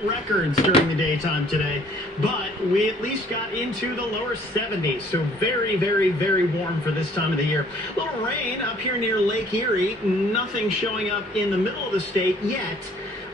Records during the daytime today, but we at least got into the lower 70s, so very, very, very warm for this time of the year. A little rain up here near Lake Erie, nothing showing up in the middle of the state yet.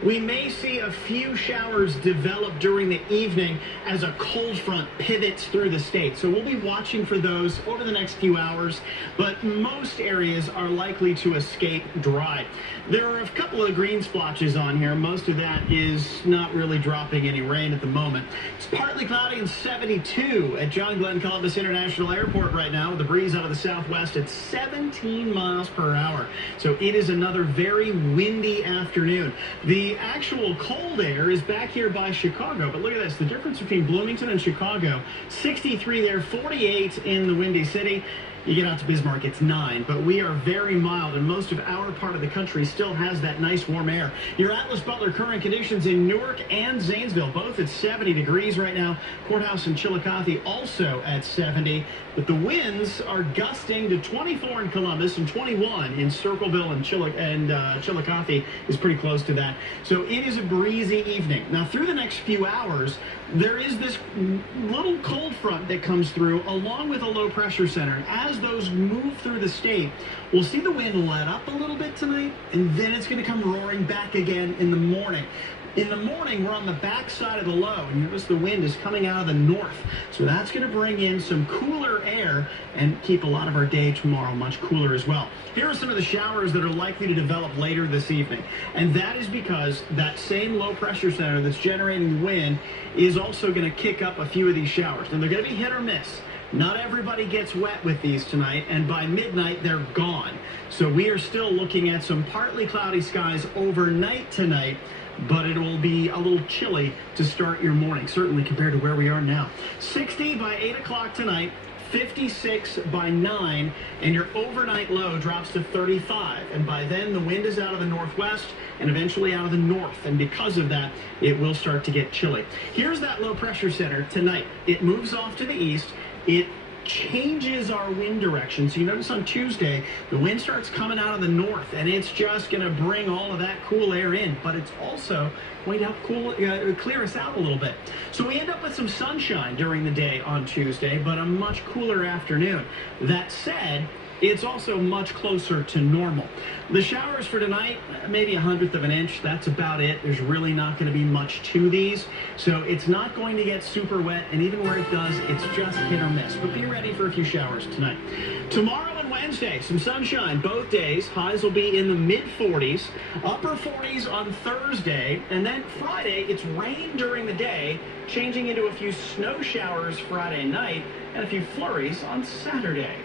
We may see a few showers develop during the evening as a cold front pivots through the state. So we'll be watching for those over the next few hours, but most areas are likely to escape dry. There are a couple of green splotches on here. Most of that is not really dropping any rain at the moment. It's partly cloudy and 72 at John Glenn Columbus International Airport right now, with the breeze out of the southwest at 17 miles per hour. So it is another very windy afternoon. The actual cold air is back here by Chicago, but look at this. The difference between Bloomington and Chicago, 63 there, 48 in the Windy City. You get out to Bismarck, it's 9, but we are very mild, and most of our part of the country still has that nice warm air. Your Atlas Butler current conditions in Newark and Zanesville, both at 70 degrees right now. Courthouse and Chillicothe also at 70, but the winds are gusting to 24 in Columbus and 21 in Circleville, and Chillicothe is pretty close to that. So it is a breezy evening. Now, through the next few hours, there is this little cold front that comes through along with a low pressure center. As those move through the state, we'll see the wind let up a little bit tonight, and then it's going to come roaring back again in the morning. In the morning, we're on the back side of the low, and notice the wind is coming out of the north. So that's going to bring in some cooler air and keep a lot of our day tomorrow much cooler as well. Here are some of the showers that are likely to develop later this evening. And that is because that same low pressure center that's generating the wind is also going to kick up a few of these showers. And they're going to be hit or miss. Not everybody gets wet with these tonight, and by midnight, they're gone. So we are still looking at some partly cloudy skies overnight tonight, but it will be a little chilly to start your morning, certainly compared to where we are now. 60 by 8 o'clock tonight, 56 by 9, and your overnight low drops to 35. And by then, the wind is out of the northwest and eventually out of the north. And because of that, it will start to get chilly. Here's that low pressure center tonight. It moves off to the east. It changes our wind direction. So you notice on Tuesday, the wind starts coming out of the north, and it's just going to bring all of that cool air in, but it's also going to help clear us out a little bit. So we end up with some sunshine during the day on Tuesday, but a much cooler afternoon. That said, it's also much closer to normal. The showers for tonight, maybe 1/100 of an inch. That's about it. There's really not going to be much to these. So it's not going to get super wet, and even where it does, it's just hit or miss. But be ready for a few showers tonight. Tomorrow and Wednesday, some sunshine both days. Highs will be in the mid-40s, upper 40s on Thursday, and then Friday, it's rain during the day, changing into a few snow showers Friday night and a few flurries on Saturday.